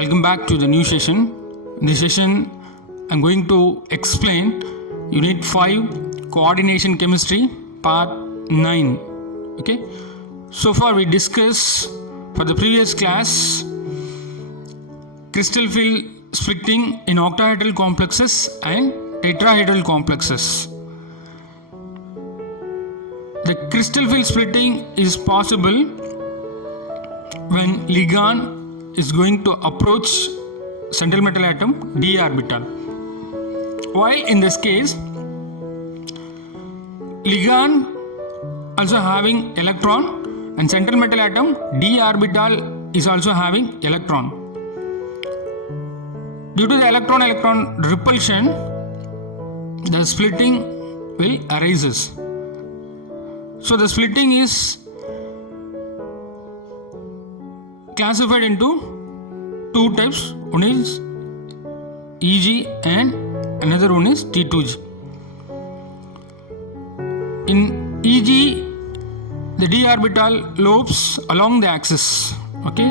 welcome back to the new session. In this session, I'm going to explain Unit 5 Coordination Chemistry Part 9. Okay, so far we discussed for the previous class crystal field splitting in octahedral complexes and tetrahedral complexes. The crystal field splitting is possible when ligand is going to approach central metal atom d orbital. While in this case, ligand also having electron and central metal atom d orbital is also having electron. Due to the electron-electron repulsion, the splitting will arises. So the splitting is classified into two types. One is EG and another one is T2G. In EG, the d orbital lobes along the axis. Okay,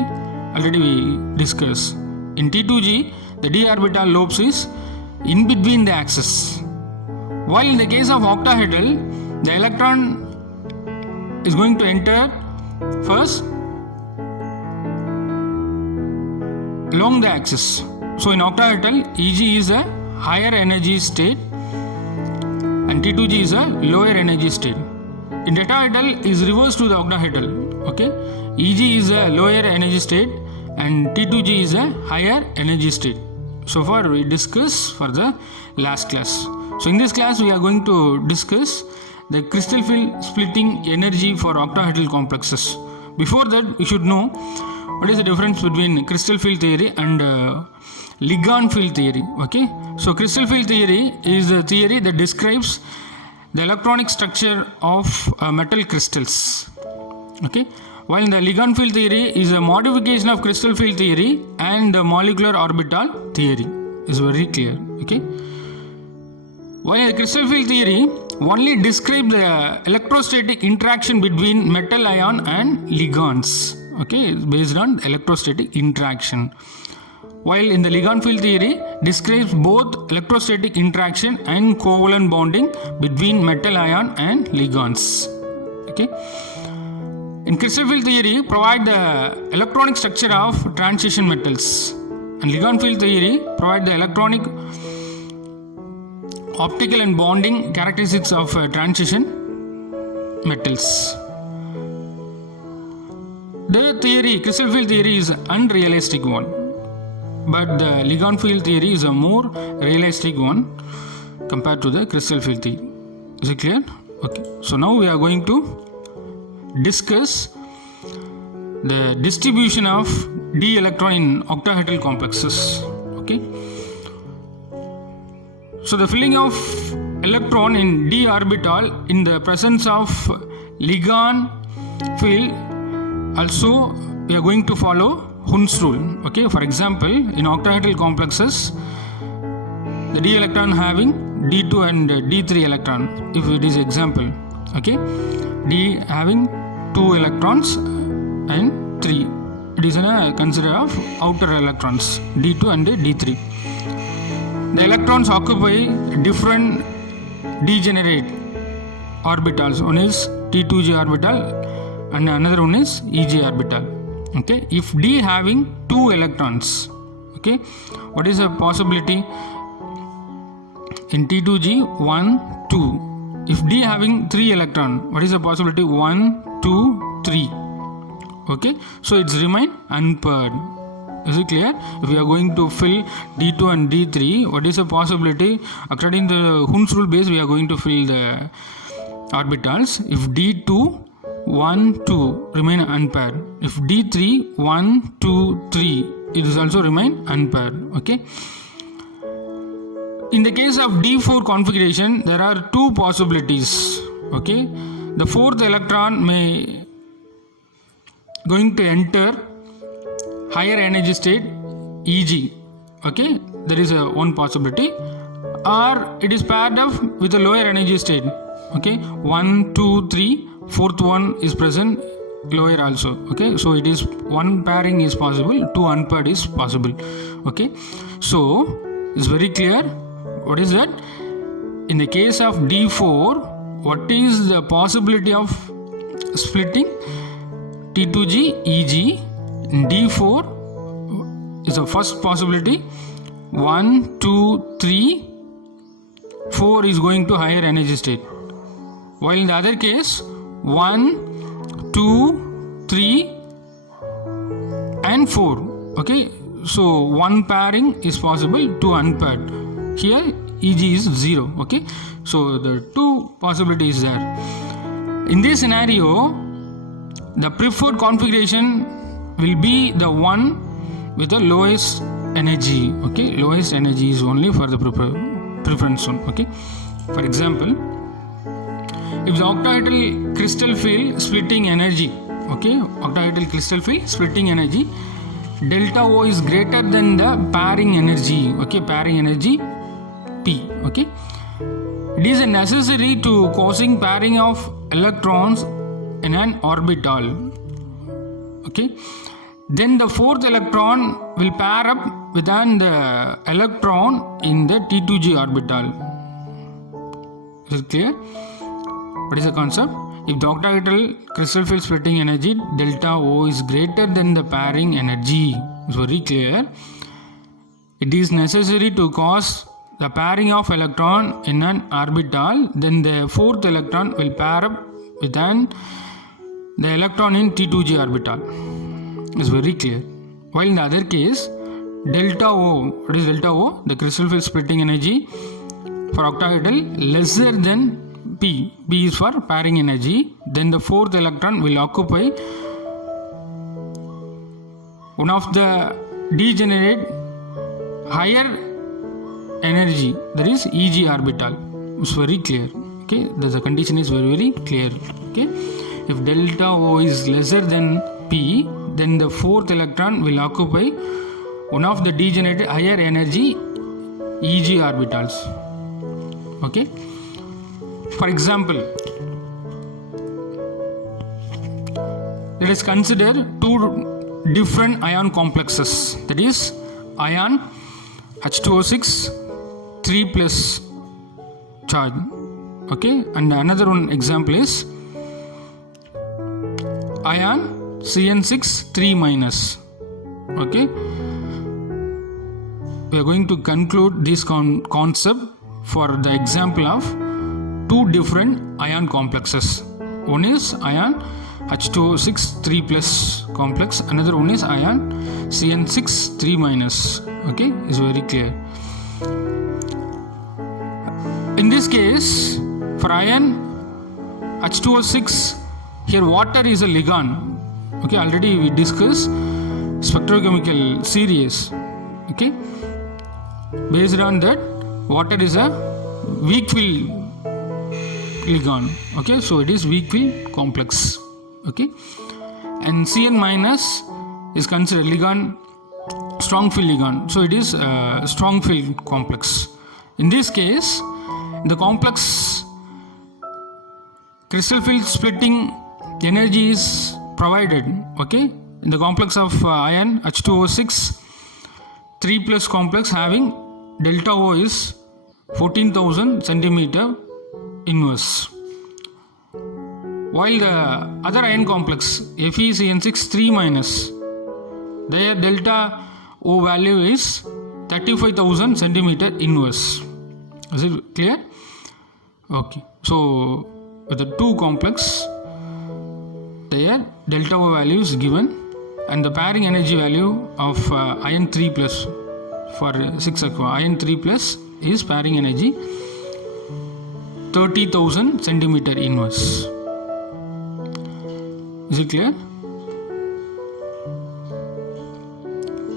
already we discussed. In T2G, the d orbital lobes is in between the axis. While in the case of octahedral, the electron is going to enter first along the axis. So in octahedral, EG is a higher energy state and T2G is a lower energy state. In tetrahedral is reverse to the octahedral. Okay, EG is a lower energy state and T2G is a higher energy state. So far we discussed for the last class. So in this class we are going to discuss the crystal field splitting energy for octahedral complexes. Before that, you should know what is the difference between crystal field theory and ligand field theory. Okay, so crystal field theory is a theory that describes the electronic structure of metal crystals. Okay, while the ligand field theory is a modification of crystal field theory and the molecular orbital theory. Is very clear. Okay, while the crystal field theory only describes the electrostatic interaction between metal ion and ligands. Okay, based on electrostatic interaction. While in the ligand field theory describes both electrostatic interaction and covalent bonding between metal ion and ligands. Okay. In crystal field theory provide the electronic structure of transition metals, and ligand field theory provide the electronic, optical and bonding characteristics of transition metals. The theory, crystal field theory is an unrealistic one, but the ligand field theory is a more realistic one compared to the crystal field theory. Is it clear? Okay. So now we are going to discuss the distribution of d electron in octahedral complexes. Okay. So the filling of electron in d orbital in the presence of ligand field, also we are going to follow Hund's rule. Okay, for example, in octahedral complexes, the d electron having d2 and d3 electron, if it is example. Okay, d having 2 electrons and 3, it is considered of outer electrons d2 and d3. The electrons occupy different degenerate orbitals. One is T2G orbital and another one is EG orbital. Okay, if d having 2 electrons, okay, what is the possibility in T2G? 1, 2. If d having 3 electron, what is the possibility? 1, 2, 3. Okay, so it's remain unpaired. Is it clear? If we are going to fill d2 and d3, what is the possibility? According to the Hund's rule base, we are going to fill the orbitals. If d2 1, 2 remain unpaired. If d3 1, 2, 3, it is also remain unpaired. Okay. In the case of d4 configuration, there are two possibilities. Okay, the fourth electron may going to enter higher energy state EG. Okay, there is one possibility, or it is paired up with a lower energy state. Okay, 1, 2, 3, fourth one is present lower also. Okay, so it is one pairing is possible, two unpaired is possible. Okay, so it's very clear. What is that? In the case of D4, what is the possibility of splitting T2G EG? In D4 is the first possibility. 1, 2, 3, 4 is going to higher energy state. While in the other case, 1, 2, 3 and 4. Okay, so one pairing is possible, two unpaired. Here EG is 0. Okay, so the two possibilities there. In this scenario, the preferred configuration will be the one with the lowest energy. Okay, lowest energy is only for the preference one. Okay, for example, if the octahedral crystal field splitting energy, okay, octahedral crystal field splitting energy, delta O is greater than the pairing energy. Okay, pairing energy P. Okay, it is necessary to causing pairing of electrons in an orbital. Okay, then the fourth electron will pair up with an electron in the T2G orbital. Is it clear? What is the concept? If the octahedral crystal field splitting energy delta O is greater than the pairing energy, it's very clear. It is necessary to cause the pairing of electron in an orbital, then the fourth electron will pair up with the electron in T2G orbital. It's very clear. While in the other case, delta O, what is delta O? The crystal field splitting energy for octahedral lesser than P. P is for pairing energy. Then the fourth electron will occupy one of the degenerate higher energy, that is EG orbital. It's very clear. Okay, the condition is very clear. Okay, if delta O is lesser than P, then the fourth electron will occupy one of the degenerated higher energy EG orbitals. Okay, for example, let us consider two different ion complexes, that is ion H2O6 3 plus charge. Okay, and another one example is ion CN6 3 minus. Okay, we are going to conclude this concept for the example of two different ion complexes. One is ion H2O6 3 plus complex, another one is ion CN6 3 minus. Okay, is very clear. In this case, for ion H2O6, here water is a ligand. Okay, already we discussed spectrochemical series. Okay, based on that, water is a weak field ligand. Okay, so it is weak field complex. Okay, and Cn minus is considered ligand, strong field ligand, so it is a strong field complex. In this case, the complex crystal field splitting energy is provided. Okay, in the complex of ion H2O6 3 plus complex having delta O is 14,000 centimeter inverse, while the other ion complex FeCN6 3 minus, their delta O value is 35,000 centimeter inverse. Is it clear? Okay, so with the two complex, their delta O value is given, and the pairing energy value of ion 3 plus for 6 aqua, ion 3 plus is pairing energy 30,000 centimeter inverse. Is it clear?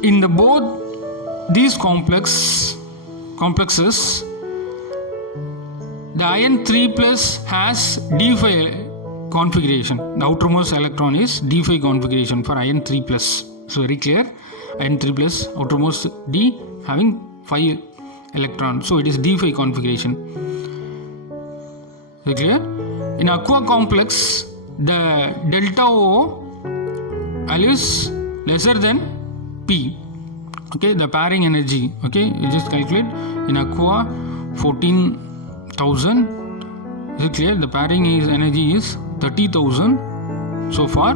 In the both these complexes, the ion 3 plus has d5 configuration. The outermost electron is d5 configuration for ion 3 plus. So very clear. Ion 3 plus outermost d having 5 electrons. So it is d5 configuration. Very clear. In aqua complex, the delta O value is lesser than P. Okay, the pairing energy. Okay, you just calculate in aqua 14,000. Is it clear? The pairing energy is 30,000 so far.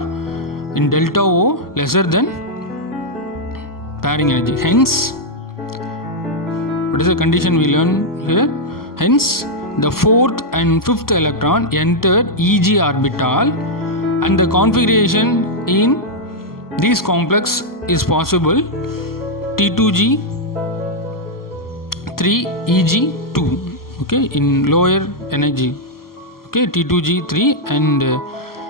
In delta O lesser than pairing energy. Hence, what is the condition we learn here? Hence, the fourth and fifth electron entered Eg orbital, and the configuration in this complex is possible T2G 3 Eg2. Okay, in lower energy. Okay, T2G 3 and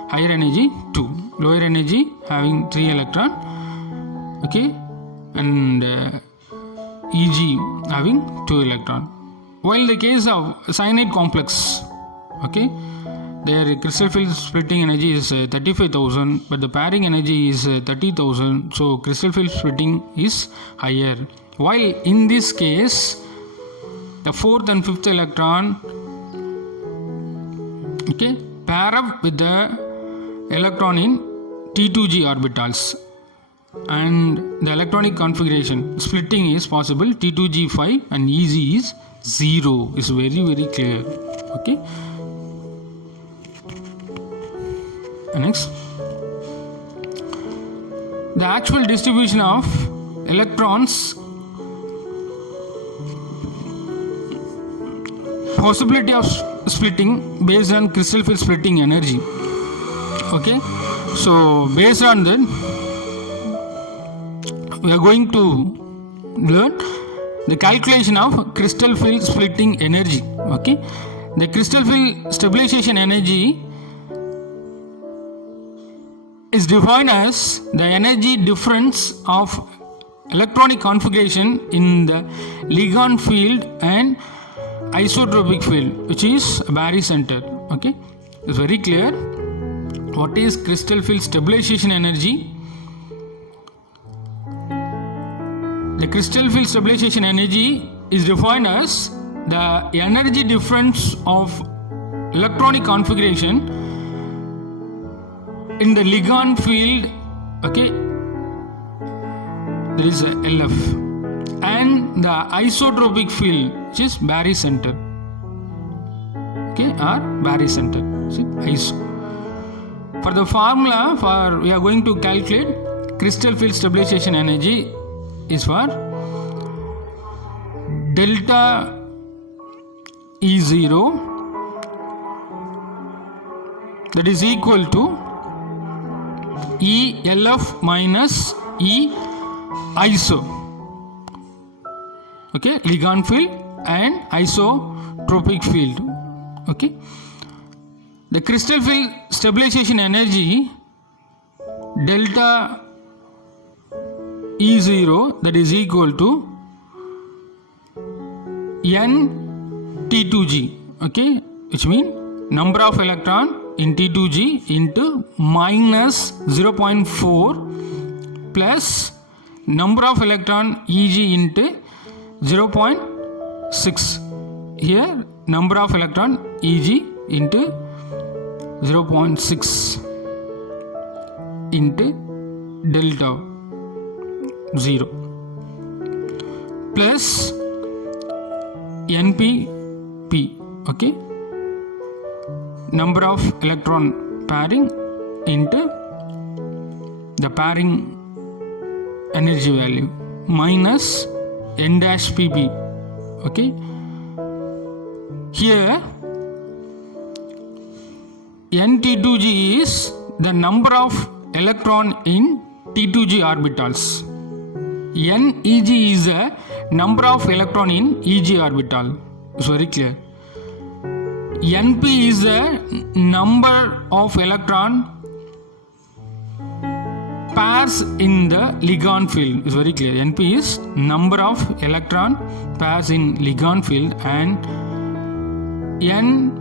higher energy 2. Lower energy having 3 electron. Okay, and Eg having 2 electron. While the case of cyanide complex, okay, their crystal field splitting energy is 35,000, but the pairing energy is 30,000, so crystal field splitting is higher. While in this case, the fourth and fifth electron, okay, pair up with the electron in T2G orbitals, and the electronic configuration splitting is possible T2G5 and Eg is 0. Is very clear. Okay. Next, the actual distribution of electrons, possibility of splitting based on crystal field splitting energy. Okay, so based on that, we are going to learn the calculation of crystal field splitting energy. Okay, the crystal field stabilization energy is defined as the energy difference of electronic configuration in the ligand field and isotropic field, which is barycenter. Okay, it's very clear. What is crystal field stabilization energy? The crystal field stabilization energy is defined as the energy difference of electronic configuration in the ligand field. Okay, there is a LF, and the isotropic field, which is barycenter. Okay, or barycenter. See, iso. For the formula for we are going to calculate crystal field stabilization energy is for delta E0, that is equal to ELF minus E iso. Okay, ligand field and isotropic field. Okay, the crystal field stabilization energy delta E0, that is equal to N T2G. Okay, which means number of electron in T2G into minus 0.4 plus number of electron Eg into 0.6. Here number of electron Eg into 0.6 into delta 0 plus NPP. Okay, number of electron pairing into the pairing energy value minus N dash PP. Okay, here NT2G is the number of electron in T2G orbitals. NEG is the number of electron in EG orbital. It's very clear. NP is the number of electron pairs in the ligand field. It's very clear. NP is number of electron pairs in ligand field, and N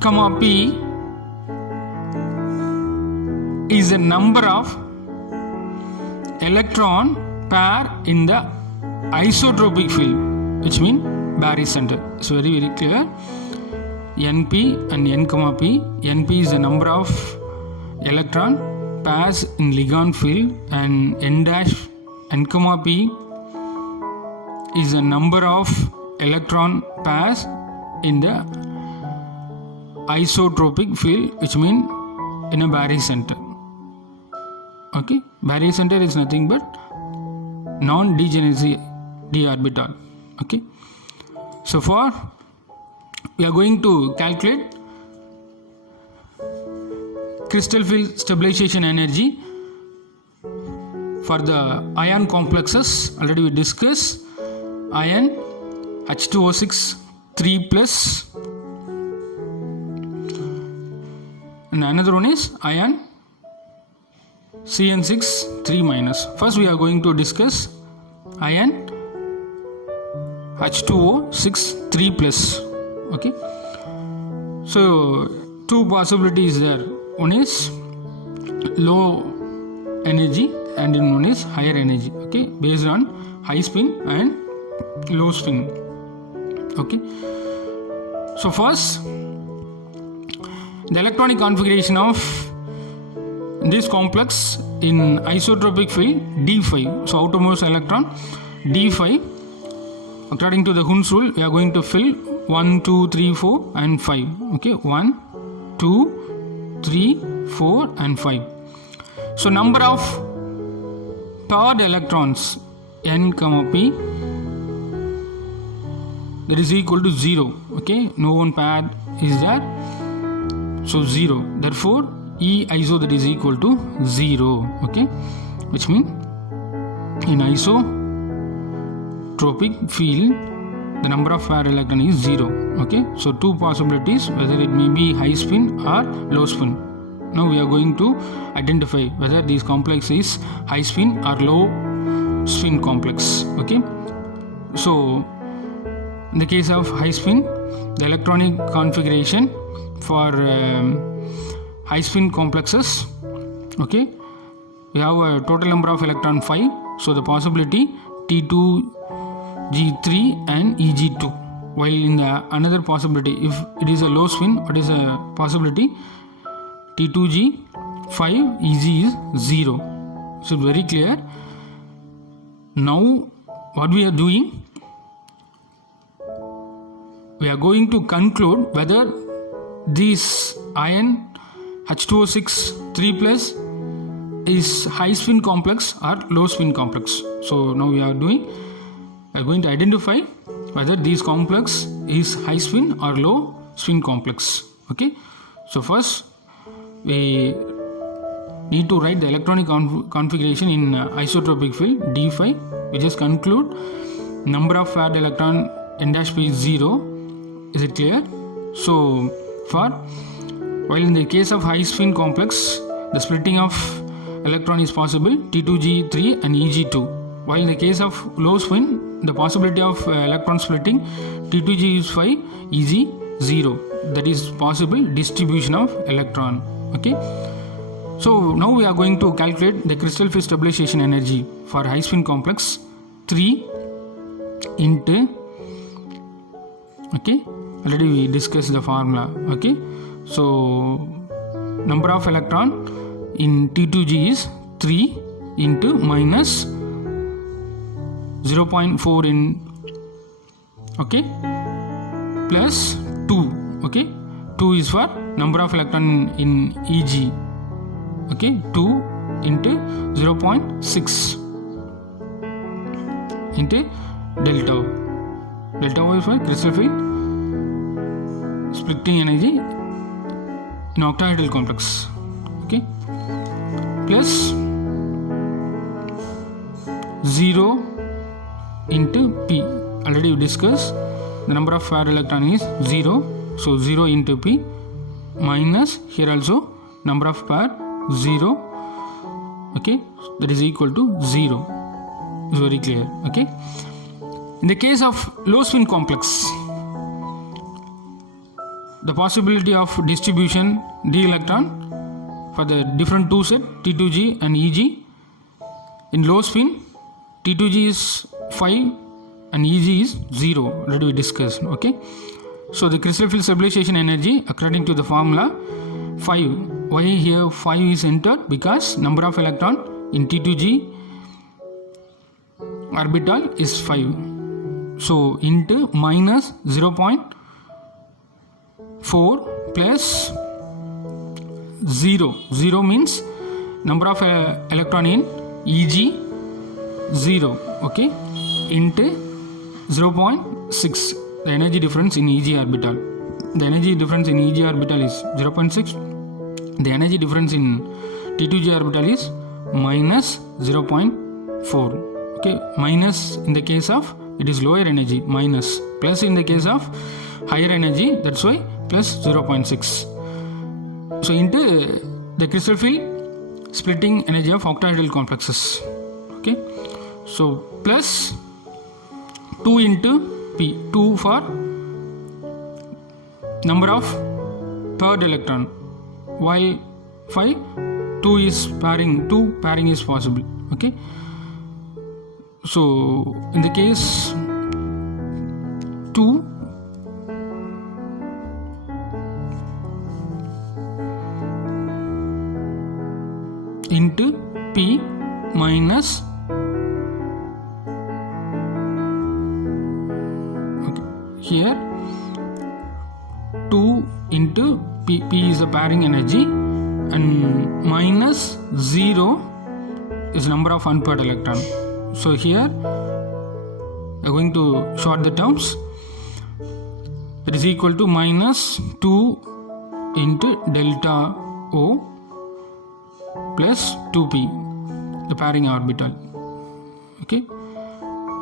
comma P is the number of electron pair in the isotropic field, which means barycenter. It's very clear. Np and N comma P. Np is the number of electron pairs in ligand field, and N dash N comma P is the number of electron pairs in the isotropic field, which means in a barycenter. Okay, barycenter is nothing but non-degeneracy d orbital. Okay, so for we are going to calculate crystal field stabilization energy for the ion complexes. Already we discussed ion H2O6 3 plus, and another one is ion CN6 3 minus. First we are going to discuss ion H2O6 3 plus. Okay, so two possibilities there. One is low energy and one is higher energy. Okay, based on high spin and low spin. Okay, so first the electronic configuration of this complex in isotropic field d5. So outermost electron d5, according to the Hund's rule, we are going to fill 1, 2, 3, 4 and 5. Okay, 1, 2, 3, 4 and 5. So number of paired electrons N comma P, that is equal to 0. Okay, no one paired is there, so 0. Therefore E iso, that is equal to 0. Okay, which means in isotropic field the number of paired electron is 0. Okay, so two possibilities, whether it may be high spin or low spin. Now we are going to identify whether this complex is high spin or low spin complex. Okay, so in the case of high spin, the electronic configuration for high spin complexes, okay, we have a total number of electron 5, so the possibility T2G3 and EG2. While in the another possibility, if it is a low spin, what is a possibility? T2G5 EG is 0. So very clear. Now what we are doing, we are going to conclude whether this ion H2O6 3 plus is high spin complex or low spin complex. So now we are going to identify whether this complex is high spin or low spin complex. Okay, so first we need to write the electronic configuration in isotropic field d5. We just conclude number of paired electron N dash P is 0. Is it clear? So for while in the case of high spin complex, the splitting of electron is possible, T2G3 and EG2. While in the case of low spin, the possibility of electron splitting, T2G is 5, EG 0. That is possible distribution of electron. Okay, so now we are going to calculate the crystal field stabilization energy for high spin complex 3 into, okay, already we discussed the formula. Okay, so number of electron in T2G is 3 into minus 0.4 in, okay, plus 2. Okay, 2 is for number of electron in EG. Okay, 2 into 0.6 into delta. Delta is for crystal field splitting energy in octahedral complex. Okay, plus 0 into P. Already we discussed the number of paired electron is 0, so 0 into P minus here also number of pair 0. Okay, that is equal to 0. It's very clear. Okay, in the case of low spin complex, the possibility of distribution d electron for the different two set T2G and EG. In low spin, T2G is 5 and EG is 0. Already we discussed. Okay, So the crystal field stabilization energy according to the formula 5. Why here 5 is entered? Because number of electron in T2G orbital is 5. So into minus 0.4 plus 0. 0 means number of electron in EG 0. Okay, into 0.6. The energy difference in EG orbital. The energy difference in EG orbital is 0.6. The energy difference in T2G orbital is minus 0.4. Okay, minus in the case of it is lower energy, minus, plus in the case of higher energy, that's why plus 0.6. So into the crystal field splitting energy of octahedral complexes. Okay, so plus 2 into P, 2 for number of paired electron, while 5 2 is pairing, 2 pairing is possible. Okay, so in the case 2 into P minus here 2 into P is the pairing energy and minus 0 is number of unpaired electron. So here we are going to short the terms. It is equal to minus 2 into delta O plus 2p, the pairing orbital. Okay,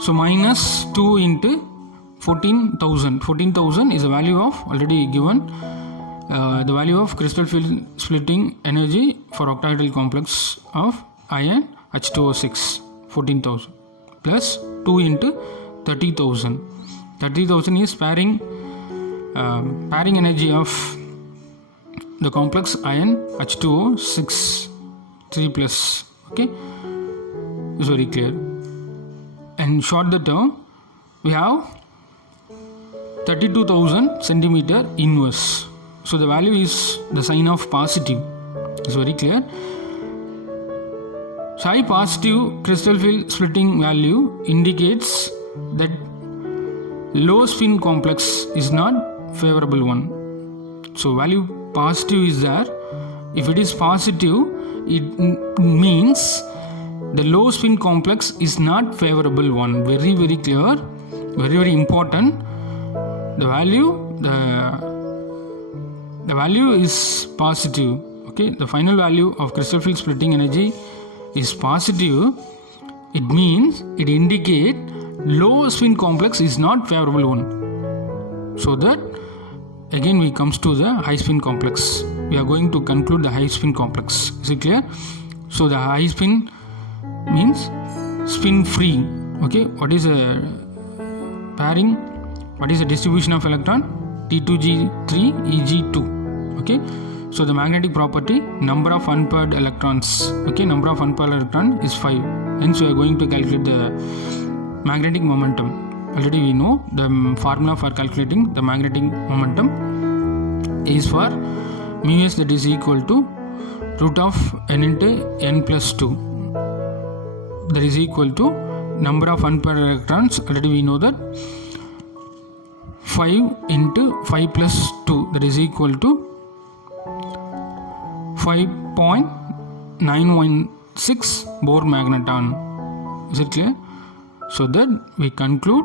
so minus 2 into 14,000. 14,000 is the value of already given the value of crystal field splitting energy for octahedral complex of iron H2O6, 14,000 plus 2 into 30,000. 30,000 is pairing energy of the complex iron H2O6 3 plus. Okay, it's very clear. And short the term, we have 32,000 centimeter inverse. So the value is the sign of positive. It's very clear. So high positive crystal field splitting value indicates that low spin complex is not favorable one. So value positive is there. If it is positive, it means the low spin complex is not favorable one. Very clear, very important. The value is positive. Okay, the final value of crystal field splitting energy is positive. It means it indicates low spin complex is not favorable one. So that again we comes to the high spin complex. We are going to conclude the high spin complex. Is it clear? So the high spin means spin free. Okay, what is a pairing? What is the distribution of electron? T2G3 Eg2. Okay, so the magnetic property, number of unpaired electrons. Okay, number of unpaired electron is 5. Hence we are going to calculate the magnetic momentum. Already we know the formula for calculating the magnetic momentum is for mu s, that is equal to root of n into n plus 2. That is equal to number of unpaired electrons. Already we know that 5 into 5 plus 2, that is equal to 5.916 Bohr magneton. Is it clear? So that we conclude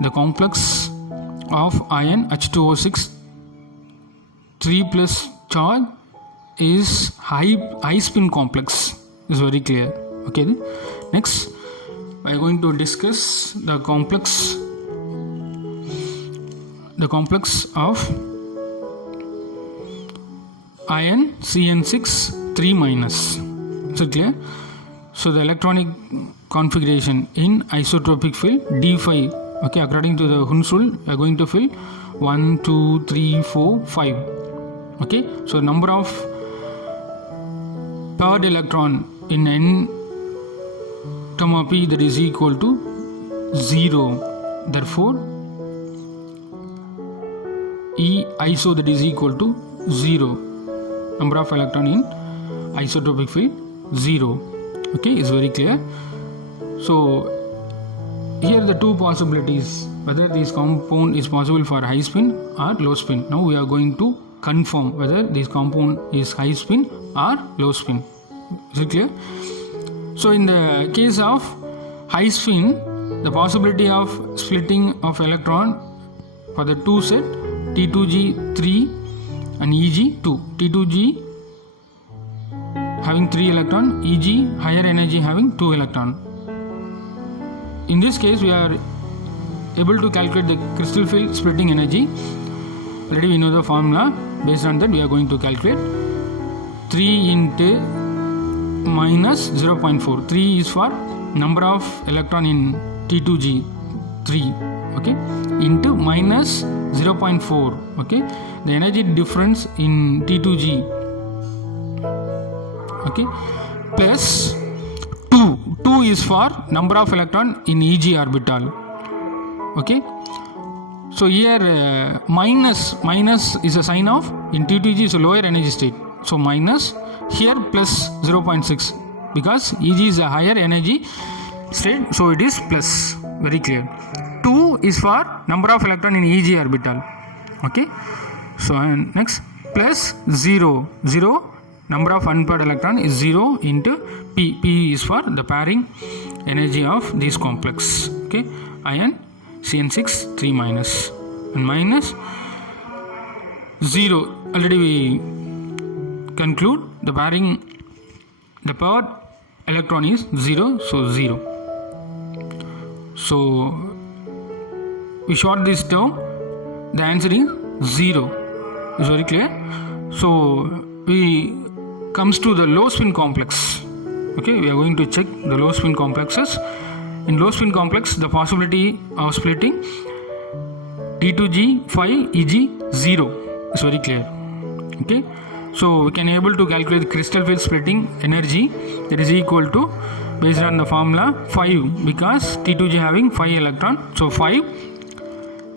the complex of iron H2O6 3 plus charge is high spin complex. Is very clear. Okay, next I am going to discuss the complex of iron CN6 3 minus. Is it clear? So the electronic configuration in isotropic field D5. Okay, according to the Hund's rule, we are going to fill 1, 2, 3, 4, 5. Okay, so number of paired electron in n comma p, that is equal to 0. Therefore E iso, that is equal to 0. Number of electron in isotopic field 0. Okay, it's very clear. So here the two possibilities, whether this compound is possible for high spin or low spin. Now we are going to confirm whether this compound is high spin or low spin. Is it clear? So in the case of high spin, the possibility of splitting of electron for the two set T2G3 and EG2. T2G having 3 electron, EG higher energy having 2 electron. In this case, we are able to calculate the crystal field splitting energy. Already we know the formula. Based on that, we are going to calculate 3 into minus 0.4. 3 is for number of electron in T2G3, okay, into minus 0.4, okay, the energy difference in T2G, okay, plus 2. 2 is for number of electron in EG orbital, okay. So here minus is a sign of, in T2G is a lower energy state, so minus, here plus 0.6 because EG is a higher energy state, so it is plus. Very clear. 2 is for number of electron in EG orbital, okay. So next plus 0, number of unpaired electron is 0 into P. P is for the pairing energy of this complex, okay, ion CN6 3 minus, and minus 0. Already we conclude the pairing, the paired electron is 0, so 0. So we short this term, the answer is 0. Is very clear. So we comes to the low spin complex, okay. We are going to check the low spin complexes. In low spin complex, the possibility of splitting T2G5 EG 0 is very clear, okay. So we can able to calculate the crystal field splitting energy, that is equal to, based on the formula, 5, because T2G having 5 electron, so 5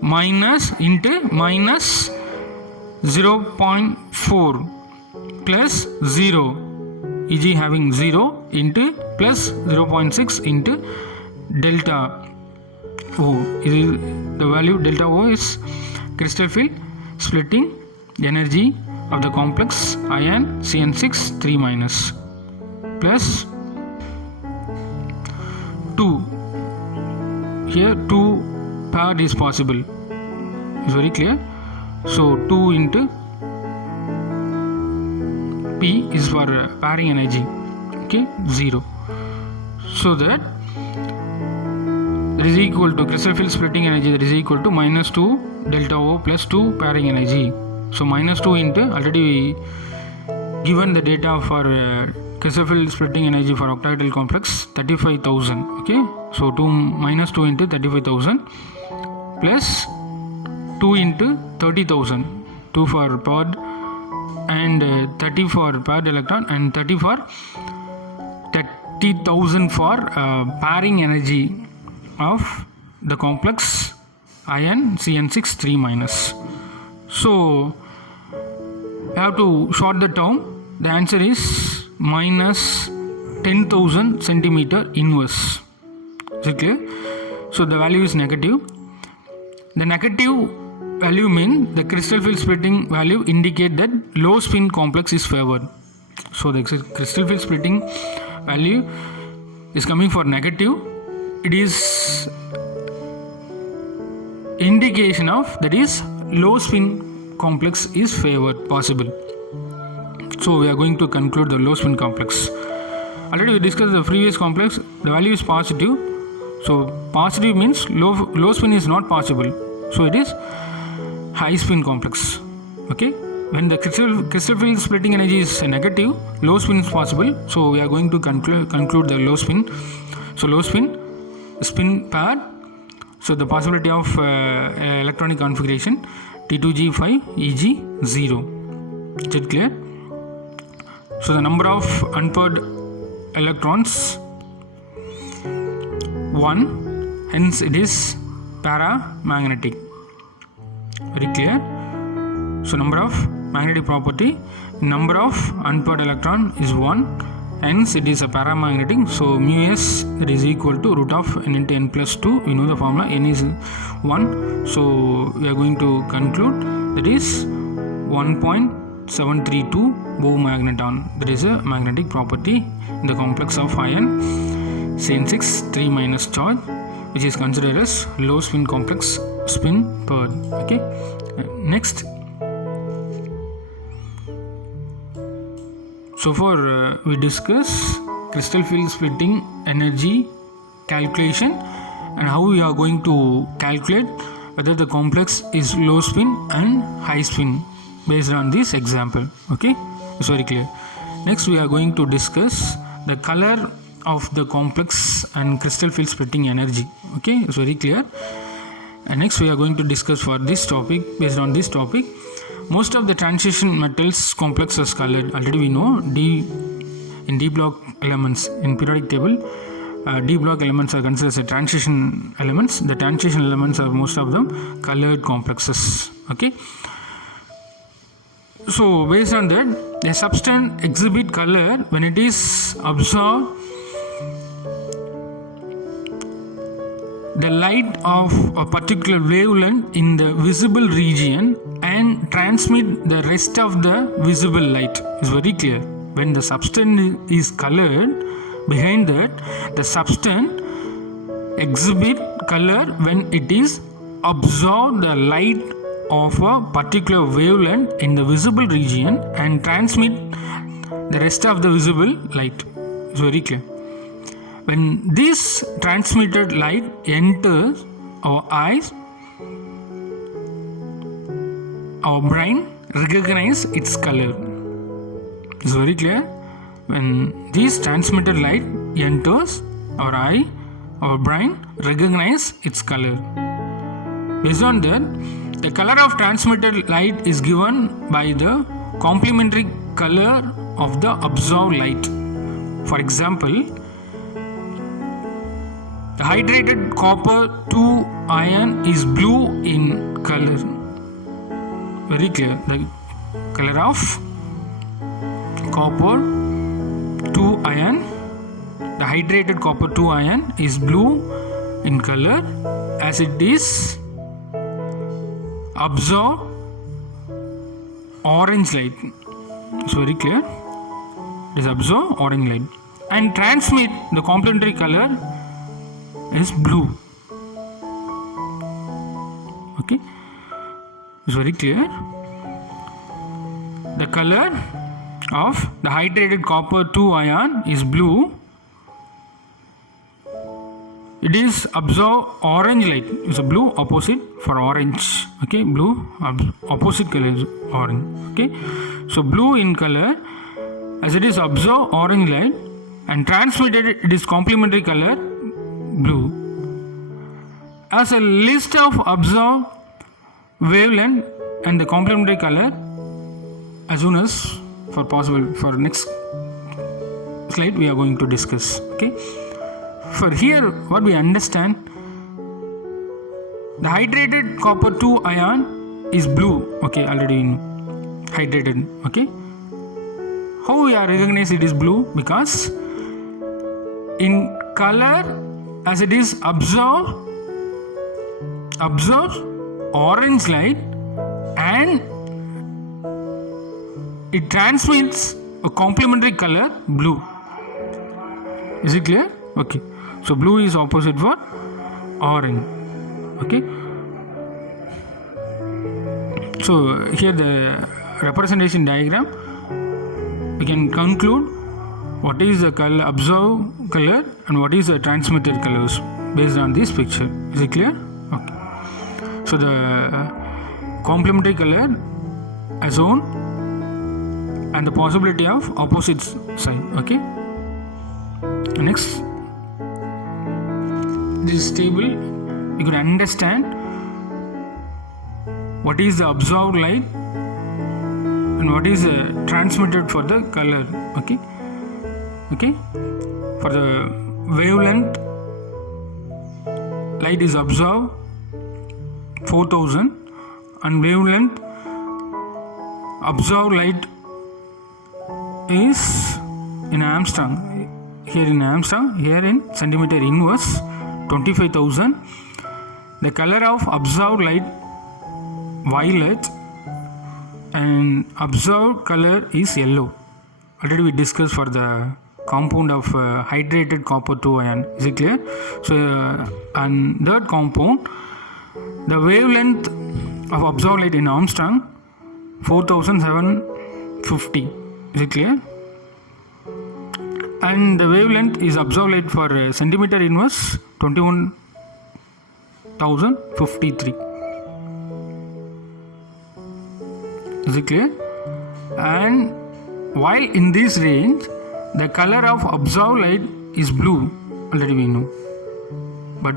minus into minus 0.4 plus 0, EG having 0 into plus 0.6 into delta O. The value delta O is crystal field splitting energy of the complex ion CN6 3 minus, plus 2. Here 2 paired is possible. It's very clear. So 2 into P is for pairing energy, okay, 0. So that is equal to crystal field splitting energy, that is equal to minus 2 delta O plus 2 pairing energy. So minus 2 into, already we given the data for crystal field splitting energy for octahedral complex 35,000, okay. So 2 minus 2 into 35,000 plus 2 into 30,000, 2 for paired and 30 for paired electron, and 30 for 30,000 for pairing energy of the complex ion CN6 3 minus. So you have to short the term. The answer is minus 10,000 centimeter inverse. Is it clear? So the value is negative. The negative value means the crystal field splitting value indicate that low spin complex is favored. So the crystal field splitting value is coming for negative. It is indication of, that is, low spin complex is favored possible. So we are going to conclude the low spin complex. Already we discussed the previous complex, the value is positive. So positive means low spin is not possible. So it is high spin complex, okay. When the crystal field splitting energy is negative, low spin is possible. So we are going to conclude the low spin. So low spin, spin paired. So the possibility of electronic configuration T2G5 EG 0. Is it clear? So the number of unpaired electrons 1, hence it is paramagnetic. Very clear. So number of magnetic property, number of unpaired electron is 1, hence it is a paramagnetic. So mu s, that is equal to root of n into n plus 2. We know the formula, n is 1. So we are going to conclude that is 1.732 Bohr-magneton. That is a magnetic property in the complex of iron CN6 3 minus charge, which is considered as low spin complex spin paired. Okay. Next. So far we discuss crystal field splitting energy calculation and how we are going to calculate whether the complex is low spin and high spin based on this example. Okay, it's very clear. Next we are going to discuss the color of the complex and crystal field splitting energy. Okay, it's very clear. And next we are going to discuss for this topic, based on this topic, most of the transition metals complexes colored. Already we know in D block elements in periodic table, D block elements are considered as transition elements. The transition elements are most of them colored complexes. Okay. So based on that, a substance exhibit color when it is absorbed the light of a particular wavelength in the visible region and transmit the rest of the visible light. Is very clear. When the substance is colored, behind that the substance exhibit color when it is absorb the light of a particular wavelength in the visible region and transmit the rest of the visible light. Is very clear. When this transmitted light enters our eyes, our brain recognize its color. It's very clear. When this transmitted light enters our eye, our brain recognize its color. Based on that, the color of transmitted light is given by the complementary color of the absorbed light. For example, the hydrated copper 2 ion is blue in color. Very clear. The color of copper 2 ion, the hydrated copper 2 ion is blue in color as it is absorb orange light. It's very clear. It is absorb orange light and transmit the complementary color is blue. Okay, it's very clear. The color of the hydrated copper 2 ion is blue. It is absorb orange light. It's a blue opposite for orange. Okay, blue opposite color is orange. Okay, so blue in color as it is absorb orange light and transmitted it is complementary color blue. As a list of absorbed wavelength and the complementary color as soon as for possible for next slide we are going to discuss. Okay, for here what we understand, the hydrated copper 2 ion is blue. Okay, already hydrated. Okay, how we are recognize it is blue? Because in color as it is absorbs orange light and it transmits a complementary color blue. Is it clear? Okay, so blue is opposite for orange. Okay, so here the representation diagram we can conclude what is the color absorbed color and what is the transmitted colors based on this picture. Is it clear? Okay, so the complementary color as shown and the possibility of opposite side. Okay, next this table you could understand what is the absorbed light and what is transmitted for the color. Okay, okay, for the wavelength light is absorbed 4000 and wavelength observed light is in Armstrong. Here in Armstrong, here in centimeter inverse, 25,000. The color of observed light violet and observed color is yellow. Already we discussed for the compound of hydrated copper 2 ion. Is it clear? So and that compound, the wavelength of observed light in Armstrong 4750. Is it clear? And the wavelength is observed light for centimeter inverse 21,053. Is it clear? And while in this range, the color of observed light is blue, already we know, but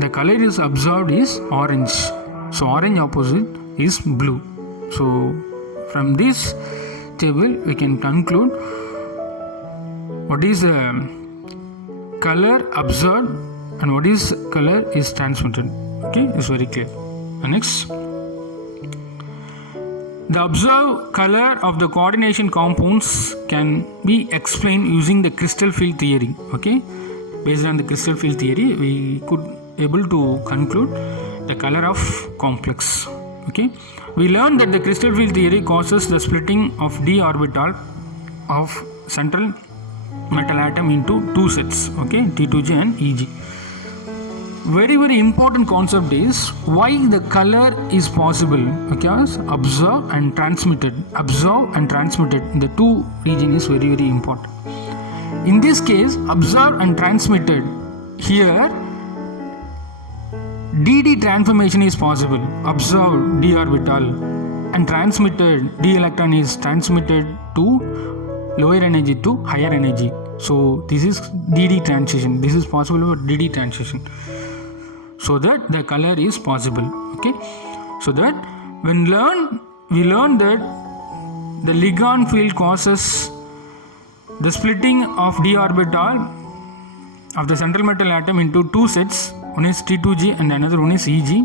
the color is observed is orange. So orange opposite is blue. So from this table we can conclude what is color observed and what is color is transmitted. Okay, it's very clear. Next, the observed color of the coordination compounds can be explained using the crystal field theory. Okay, based on the crystal field theory, we could able to conclude the color of complex. Okay, we learned that the crystal field theory causes the splitting of d orbital of central metal atom into two sets. Okay, T2G and EG. Very important concept is why the color is possible, because observed and transmitted, the two region is very important. In this case, observed and transmitted, here dd transformation is possible. Observed d orbital and transmitted d electron is transmitted to lower energy to higher energy. So this is dd transition. This is possible for dd transition, so that the color is possible. Okay, so that when we learn that the Lagrange field causes the splitting of d orbital of the central metal atom into two sets. One is T2G and another one is EG.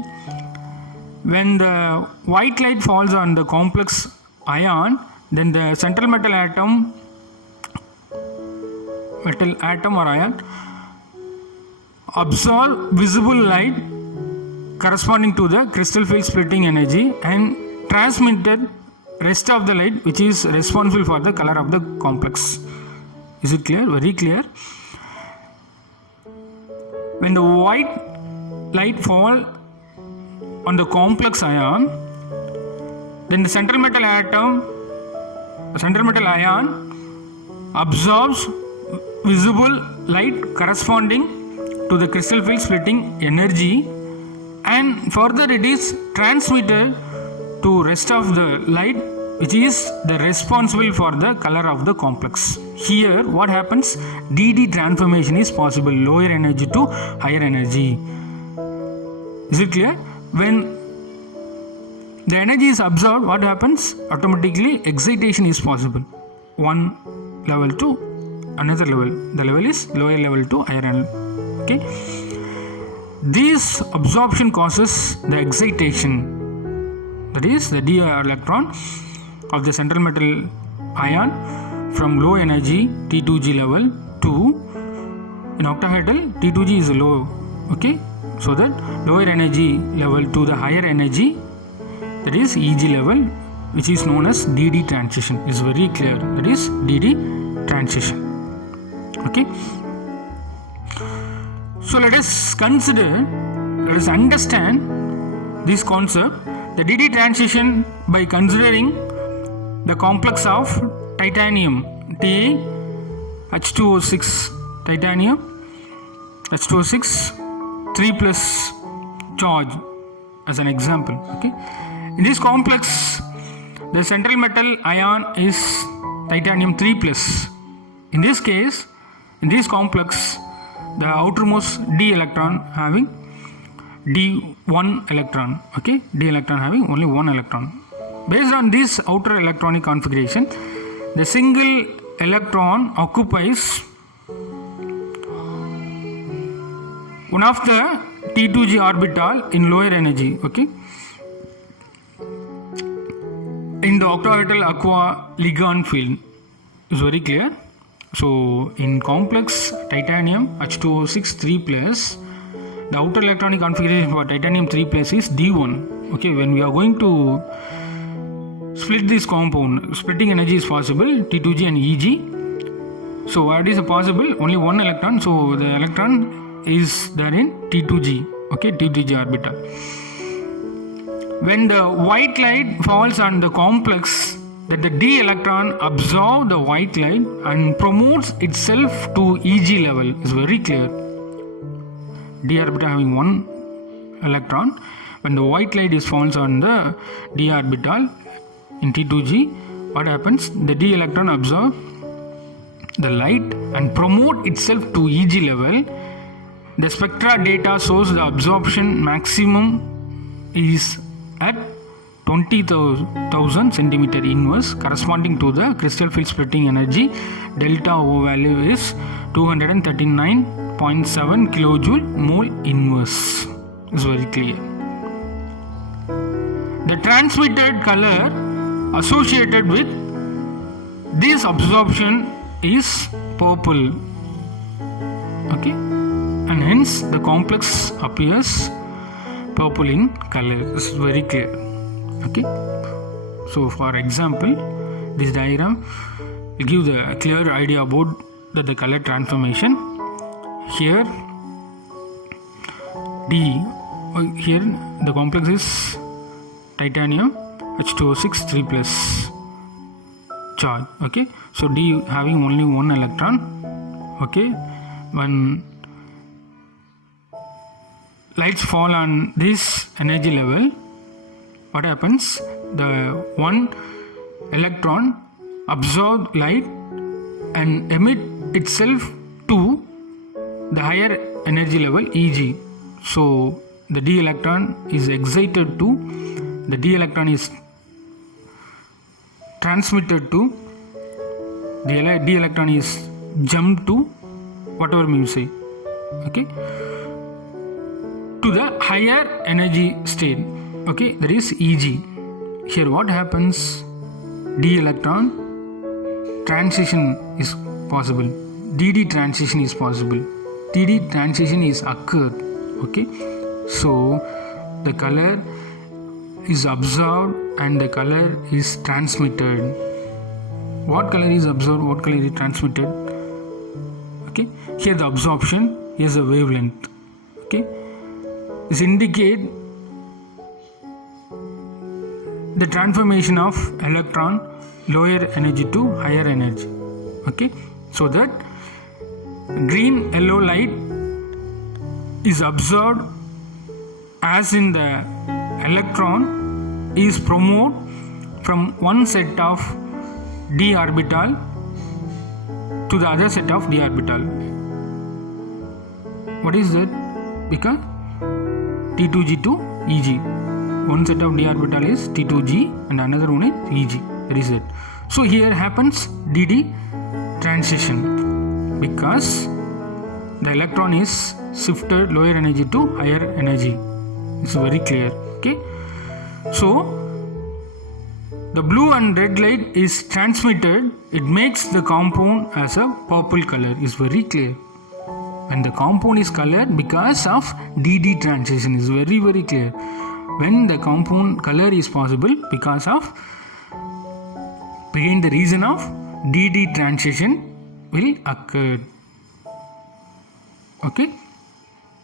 When the white light falls on the complex ion, then the central metal atom or ion absorb visible light corresponding to the crystal field splitting energy and transmitted rest of the light which is responsible for the color of the complex. Is it clear? Very clear. When the white light fall on the complex ion, then the central metal ion absorbs visible light corresponding to the crystal field splitting energy, and further it is transmitted to rest of the light which is the responsible for the color of the complex. Here what happens, dd transformation is possible, lower energy to higher energy. Is it clear? When the energy is absorbed, what happens? Automatically excitation is possible, one level to another level. The level is lower level to higher level. Okay, this absorption causes the excitation, that is the d electron of the central metal ion from low energy T2G level to, in octahedral T2G is low. Okay, so that lower energy level to the higher energy, that is EG level, which is known as dd transition. Is very clear, that is dd transition. Okay, so let us understand this concept, the dd transition, by considering the complex of titanium H2O6, titanium H2O6 3 plus charge as an example. Okay, in this complex the central metal ion is titanium 3 plus. In this case, in this complex, the outermost d electron having d1 electron. Okay, d electron having only one electron. Based on this outer electronic configuration, the single electron occupies one of the T2G orbital in lower energy. Okay, in the octaorbital aqua ligand field is very clear. So in complex titanium H2O6 3 plus, the outer electronic configuration for titanium 3 plus is D1. Okay, when we are going to split this compound, splitting energy is possible, T2G and EG. So what is possible? Only one electron, so the electron is there in T2G, okay, T2G orbital. When the white light falls on the complex, that the d electron absorbs the white light and promotes itself to EG level is very clear. D orbital having one electron, when the white light is falls on the d orbital in T2G, what happens? The d electron absorb the light and promote itself to EG level. The spectra data shows the absorption maximum is at 20,000 centimeter inverse, corresponding to the crystal field splitting energy. Delta O value is 239.7 kilojoule mole inverse. It's very clear. The transmitted color associated with this absorption is purple, okay, and hence the complex appears purple in color. This is very clear. Okay, so for example, this diagram will give the clear idea about the color transformation. Here D, here the complex is titanium H2O6 3 plus charge. Okay, so D having only one electron. Okay, when lights fall on this energy level, what happens? The one electron absorb light and emit itself to the higher energy level EG. So the d electron is excited to, the d electron is transmitted to, the d electron is jumped to, whatever we say, okay, to the higher energy state, okay, that is EG. Here what happens? D electron transition is possible, DD transition is possible, DD transition is occurred, okay. So the color is absorbed and the color is transmitted. What color is absorbed, what color is transmitted? Okay, here the absorption, here is the wavelength, okay. This indicate the transformation of electron lower energy to higher energy, okay. So that green yellow light is absorbed as in the electron is promoted from one set of d orbital to the other set of d orbital. What is that? Because T2G to EG. One set of d orbital is T2G and another one is EG. That is it. So here happens DD transition because the electron is shifted lower energy to higher energy. It's very clear. Okay. So the blue and red light is transmitted. It makes the compound as a purple color. It's very clear. And the compound is colored because of DD transition. Is very clear. When the compound color is possible because of behind the reason of DD transition will occur. Okay,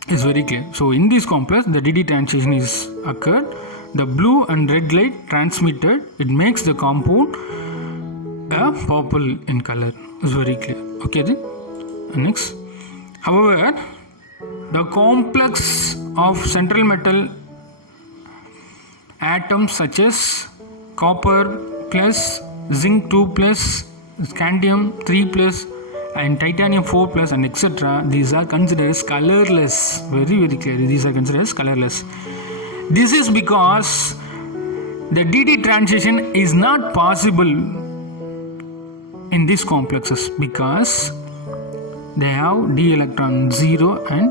it's very clear. So in this complex, the DD transition is occurred. The blue and red light transmitted. It makes the compound a purple in color. It's very clear. Okay, then next. However, the complex of central metal atoms such as copper plus, zinc 2 plus, scandium 3 plus and titanium 4 plus and etc. These are considered as colorless. Very clear. These are considered as colorless. This is because the DD transition is not possible in these complexes because they have d electron 0 and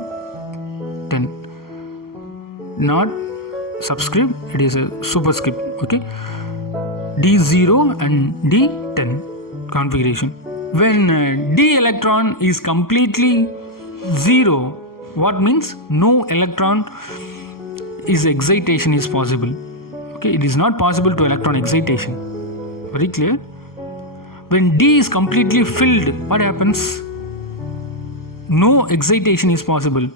10. Not subscript, it is a superscript. Okay, D0 and D10 configuration. When D electron is completely zero, what means no electron is excitation is possible. Okay, it is not possible to electron excitation. Very clear? When D is completely filled, what happens? No excitation is possible.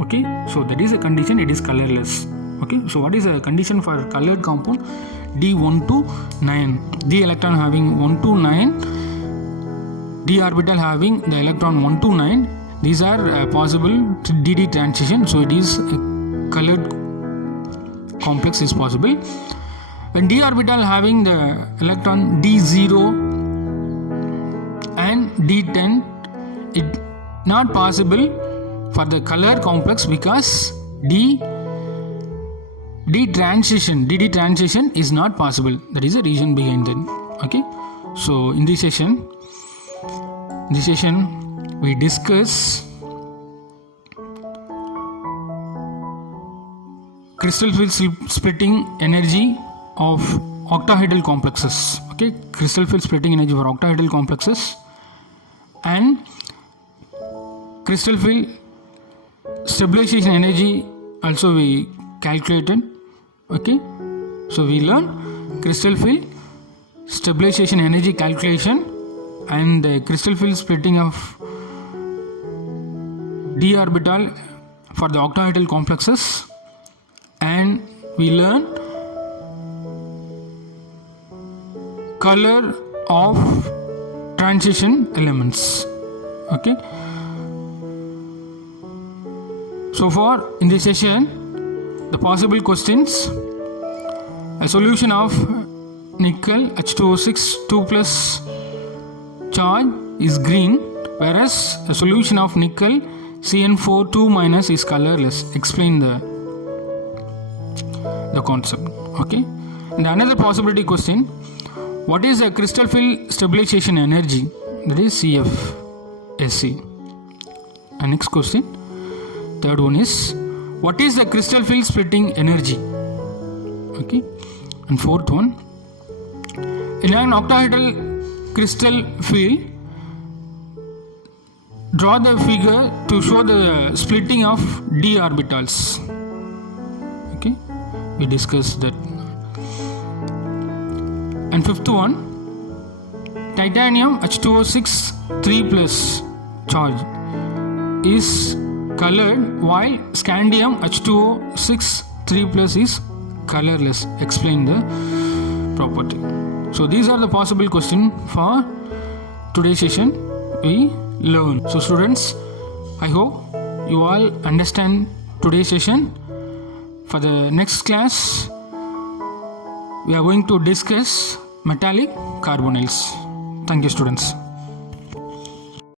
Okay, so that is a condition, it is colorless. Okay, so what is a condition for colored compound? D1 to 9. D electron having 1 to 9, D orbital having the electron 1 to 9. These are possible DD transition, so it is a colored complex is possible. When D orbital having the electron D0 and D10, it not possible for the color complex because DD transition is not possible. That is the reason behind that. Okay, so in this session we discuss crystal field splitting energy of octahedral complexes. Okay, crystal field splitting energy for octahedral complexes and crystal field stabilization energy also we calculated. Okay, so we learn crystal field stabilization energy calculation and the crystal field splitting of d orbital for the octahedral complexes, and we learn color of transition elements. Okay, so far in this session the possible questions: a solution of nickel H2O6 2 plus charge is green, whereas a solution of nickel CN4 2 minus is colorless. Explain the concept. Okay, and another possibility question: what is the crystal field stabilization energy? That is CFSE. And next question, third one is, what is the crystal field splitting energy? Okay, and fourth one, in an octahedral crystal field, draw the figure to show the splitting of d orbitals. Okay, we discussed that. And fifth one, titanium H2O6 3 plus charge is colored while scandium H2O6 3 plus is colorless. Explain the property. So these are the possible questions for today's session we learn. So students, I hope you all understand today's session. For the next class we are going to discuss metallic carbonyls. Thank you students.